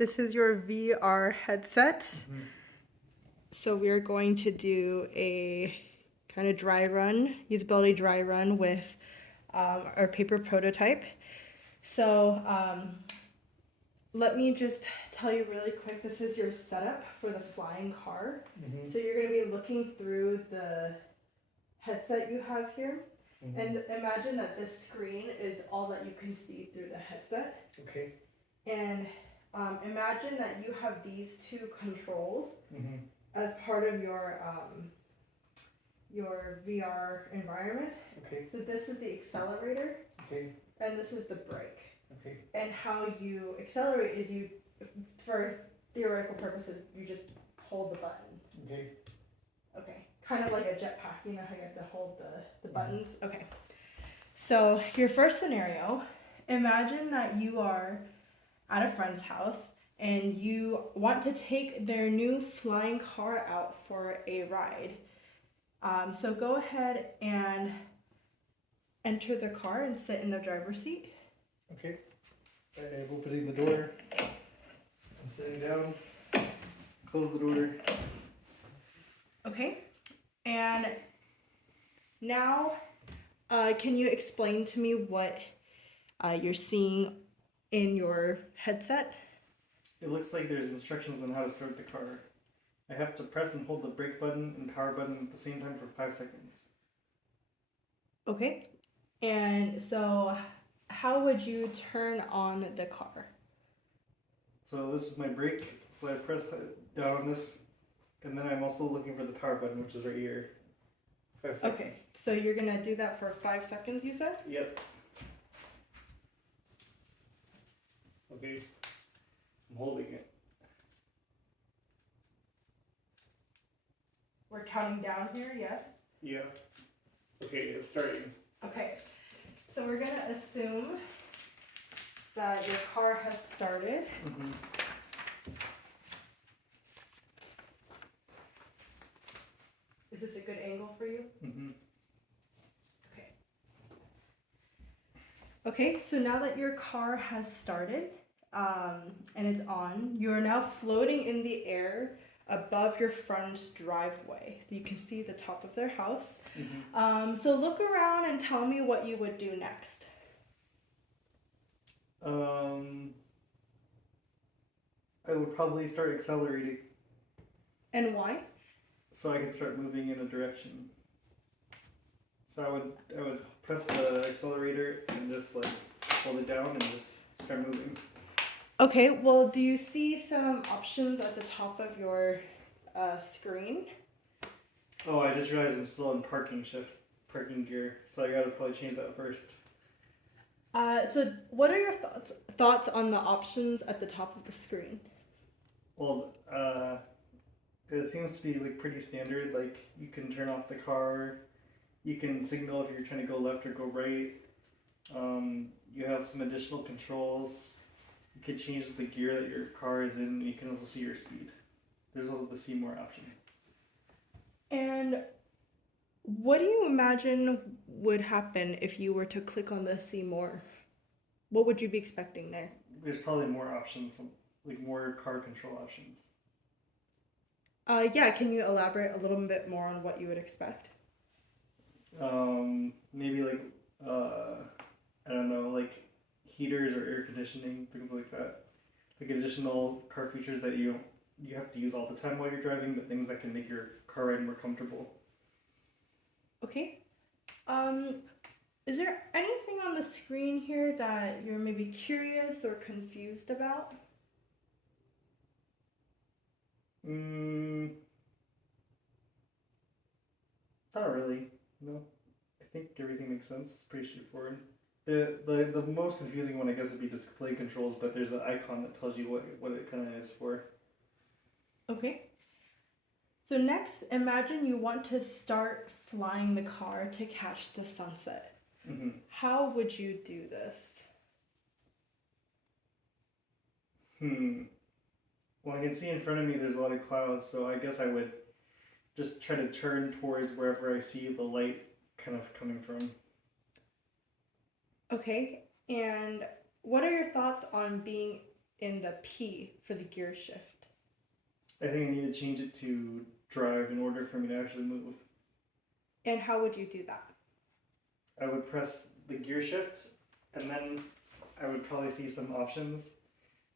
This is your VR headset. Mm-hmm. So we're going to do a kind of dry run, usability dry run with our paper prototype. So let me just tell you really quick, this is your setup for the flying car. Mm-hmm. So you're going to be looking through the headset you have here. Mm-hmm. And imagine that this screen is all that you can see through the headset. Okay. And imagine that you have these two controls Mm-hmm. as part of your VR environment. Okay. So this is the accelerator, Okay. and this is the brake. Okay. And how you accelerate is you, for theoretical purposes, you just hold the button. Okay. Okay. Kind of like a jetpack. You know how you have to hold the buttons? Okay. So your first scenario, imagine that you are at a friend's house and you want to take their new flying car out for a ride. So go ahead and enter the car and sit in the driver's seat. Okay. I'm opening the door. I'm sitting down. Close the door. Okay. And now, can you explain to me what you're seeing in your headset? It looks like there's instructions on how to start the car. I have to press and hold the brake button and power button at the same time for 5 seconds. Okay. And so, how would you turn on the car? So this is my brake. So I press down on this, and then I'm also looking for the power button, which is right here. 5 seconds. Okay. So you're gonna do that for 5 seconds, you said? Yep. Okay. I'm holding it. We're counting down here, yes? Yeah. Okay, it's starting. Okay. So we're gonna assume that your car has started. Mm-hmm. Is this a good angle for you? Mm-hmm. Okay. Okay, so now that your car has started and it's on, you are now floating in the air above your friend's driveway. So you can see the top of their house. Mm-hmm. So look around and tell me what you would do next. I would probably start accelerating And why? so I could start moving in a direction. So I would press the accelerator and just like hold it down and just start moving. Okay, well, do you see some options at the top of your screen? Oh, I just realized I'm still in parking gear, so I gotta probably change that first. So what are your thoughts on the options at the top of the screen? Well, it seems to be like pretty standard. Like you can turn off the car, you can signal if you're trying to go left or go right. You have some additional controls. You can change the gear that your car is in. You can also see your speed. There's also the see more option. And what do you imagine would happen if you were to click on the see more? What would you be expecting there? There's probably more options, like more car control options. Yeah, can you elaborate a little bit more on what you would expect? Maybe like I don't know, like heaters or air conditioning, things like that. Like additional car features that you have to use all the time while you're driving, but things that can make your car ride more comfortable. Okay. Is there anything on the screen here that you're maybe curious or confused about? Not really. No. I think everything makes sense. It's pretty straightforward. The most confusing one I guess would be display controls, but there's an icon that tells you what it kind of is for. Okay. So next, imagine you want to start flying the car to catch the sunset. Mm-hmm. How would you do this? Well, I can see in front of me there's a lot of clouds, so I guess I would just try to turn towards wherever I see the light kind of coming from. Okay, and what are your thoughts on being in the P for the gear shift? I think I need to change it to drive in order for me to actually move. And how would you do that? I would press the gear shift, and then I would probably see some options,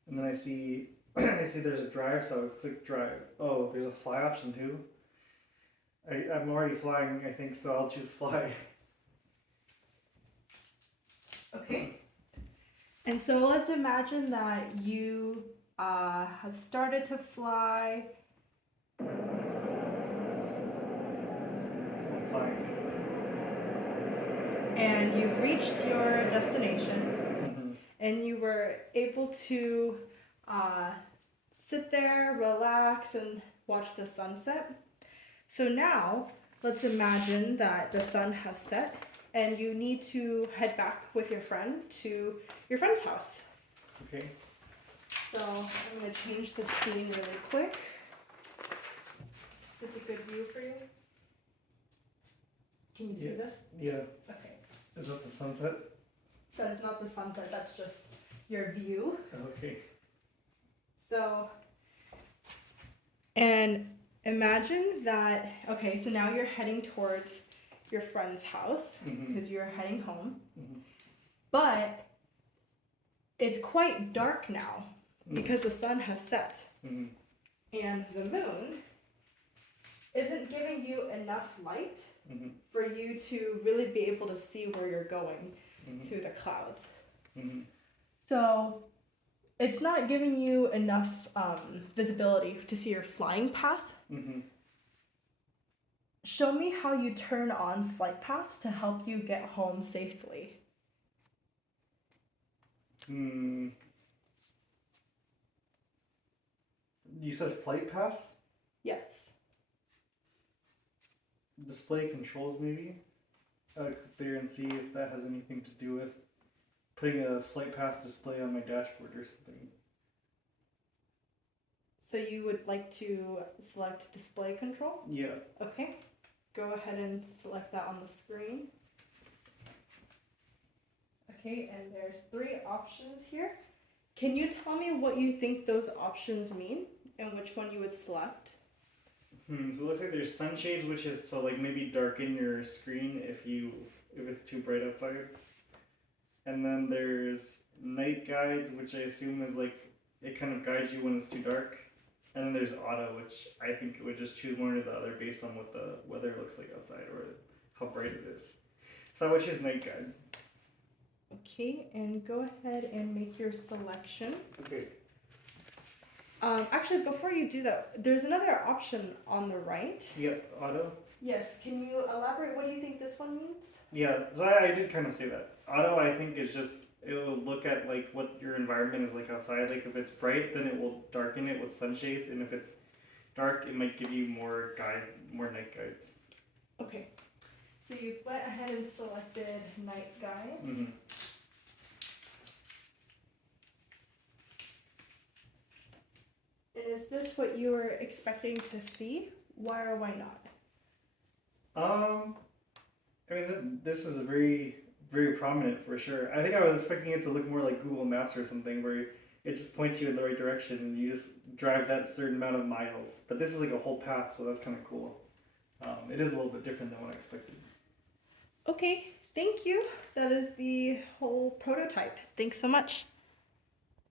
and then I see I see there's a drive, so I would click drive. Oh, there's a fly option too. I'm already flying, I think, so I'll choose fly. Okay. And so let's imagine that you have started to fly. I'm flying. And you've reached your destination, Mm-hmm. and you were able to sit there, relax, and watch the sunset. So now, let's imagine that the sun has set, and you need to head back with your friend to your friend's house. Okay. So I'm going to change the scene really quick. Is this a good view for you? Can you see this? Yeah. Okay. Is that the sunset? That is not the sunset, that's just your view. Okay. So, and imagine that, okay, so now you're heading towards your friend's house because you're heading home. But it's quite dark now because the sun has set. And the moon isn't giving you enough light for you to really be able to see where you're going through the clouds. So it's not giving you enough visibility to see your flying path. Show me how you turn on flight paths to help you get home safely. You said flight paths? Yes. Display controls, maybe? I would click there and see if that has anything to do with putting a flight path display on my dashboard or something. So you would like to select display control? Yeah. Okay. Go ahead and select that on the screen. Okay, and there's 3 options here. Can you tell me what you think those options mean and which one you would select? So it looks like there's sunshades, which is so like maybe darken your screen if it's too bright outside. And then there's night guides, which I assume is like it kind of guides you when it's too dark. And then there's auto, which I think it would just choose one or the other based on what the weather looks like outside or how bright it is. So I would choose night guide. Okay, and go ahead and make your selection. Okay. Actually, before you do that, there's another option on the right. Yep, auto. Yes, can you elaborate? What do you think this one means? Yeah, so I did kind of say that. Auto, I think, is just, it will look at like what your environment is like outside. Like if it's bright, then it will darken it with sunshades, and if it's dark, it might give you more night guides. Okay, so you went ahead and selected night guides. And is this what you were expecting to see? Why or why not? I mean, this is very, very prominent for sure. I think I was expecting it to look more like Google Maps or something, where it just points you in the right direction and you just drive that certain amount of miles. But this is like a whole path, so that's kind of cool. It is a little bit different than what I expected. Okay, thank you. That is the whole prototype. Thanks so much.